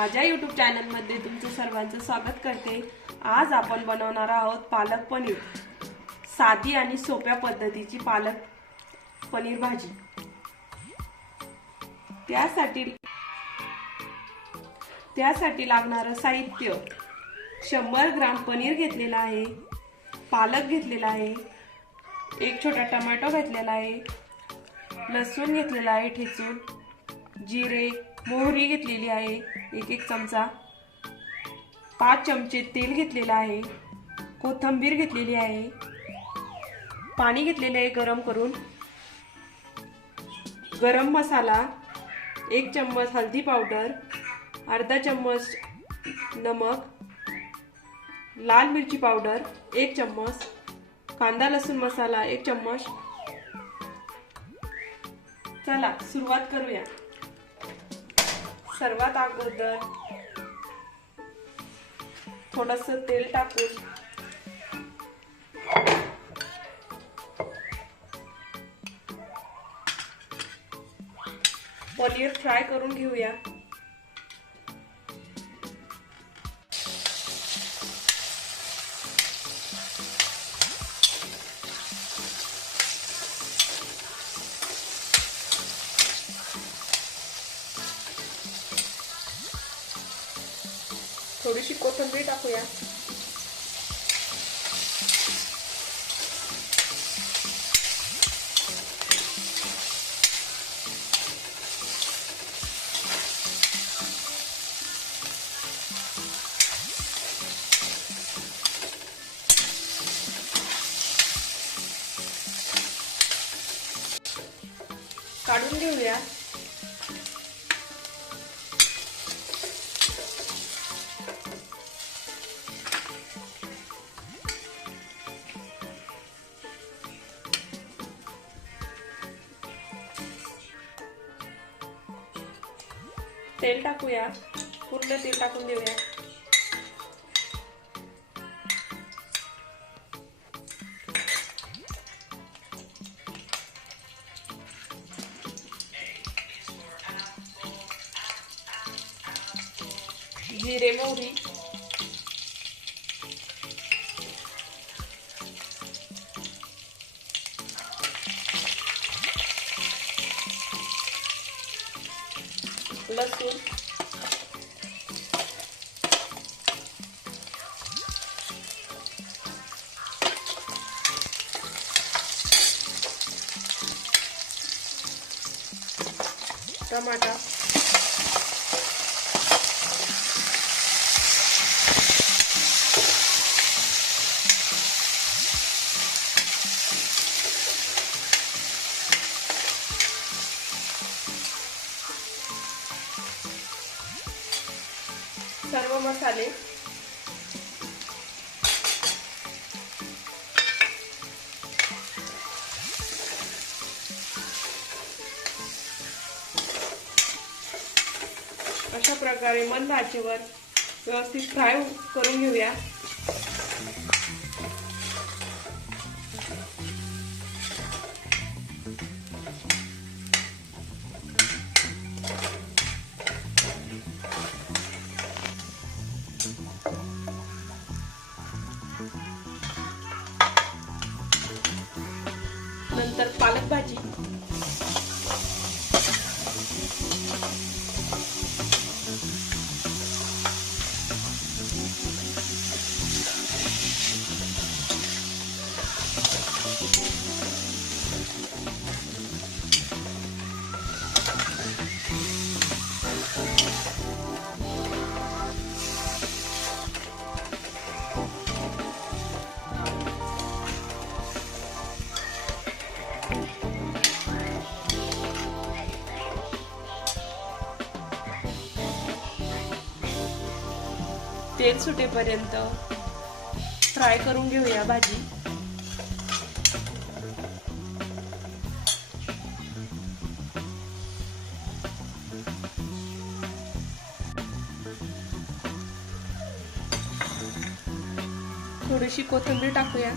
माझ्या YouTube चॅनलमध्ये तुमचं सर्वांचं स्वागत करते। आज आपण बनवणार आहोत पालक पनीर। साधी आणि सोप्या पद्धतीची पालक पनीर भाजी। त्यासाठी लागणारे साहित्य 100 ग्राम पनीर घेतलेला आहे, पालक घेतलेला आहे, एक छोटा टोमॅटो घेतलेला आहे, लसूण घेतलेला आहे ठेचून, जिरे मोहरी घेतलेली आहे 1 चमचा, 5 चमचे तेल घेतलेले आहे, कोथिंबीर घेतलेली आहे, पाणी घेतलेले आहे गरम करून, गरम मसाला, 1 चम्मच हल्दी पावडर, अर्धा चम्मच नमक, लाल मिरची पावडर 1 चम्मच, कांदा लसूण मसाला 1 चम्मच। चला सुरुवात करूया। सर्वात अगोदर थोडंसं तेल टाकून पनीर फ्राय करून घेऊया। थोडीशी कोथिंबीर टाकूया। काढून घेऊया। तेल टाकूया, पूर्ण तेल टाकून देऊया। जिरे मोहरी, लसूण, टमाटा, सर्व मसाले, अशा प्रकारे मंद आचेवर व्यवस्थित फ्राय करून घेऊया। नंतर पालक भाजी, तेल सुटेपर्यंत फ्राय करून घेऊया भाजी। थोडीशी कोथिंबीर टाकूया।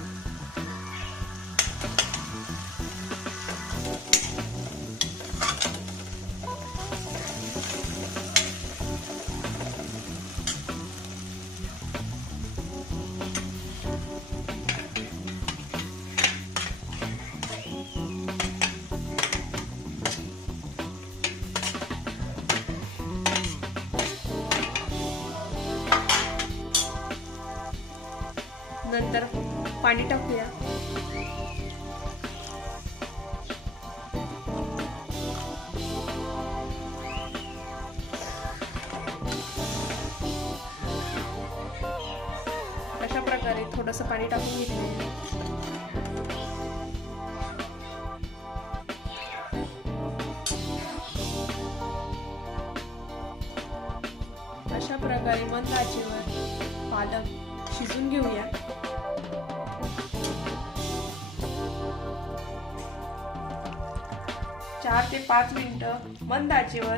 नंतर पाणी टाकूया. अशा प्रकारे थोडंसं पाणी टाकून घेतले. अशा प्रकारे मंद आचेवर पालक शिजून घेऊया. चार ते 5 मिनिटं मंद आचेवर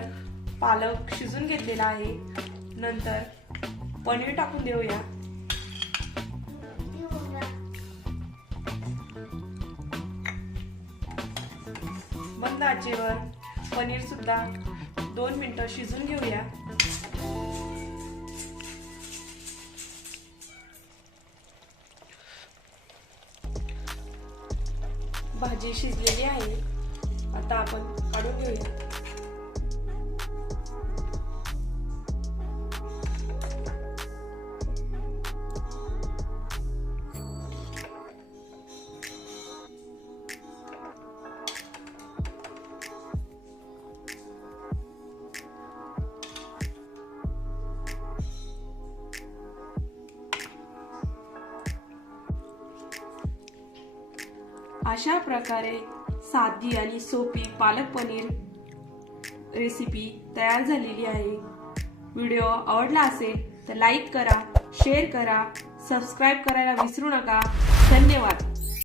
पालक शिजून घेतलेला आहे. नंतर पनीर टाकून देऊया. मंद आचेवर पनीर सुद्धा 2 मिनिटं शिजून घेऊया. भाजी शिजलेली आहे. आता आपण काढून घेऊया. अशा प्रकारे साधी आणि सोपी पालक पनीर रेसिपी तयार झालेली आहे. व्हिडिओ आवडला असेल तर लाईक करा, शेअर करा, सबस्क्राईब करायला विसरू नका. धन्यवाद.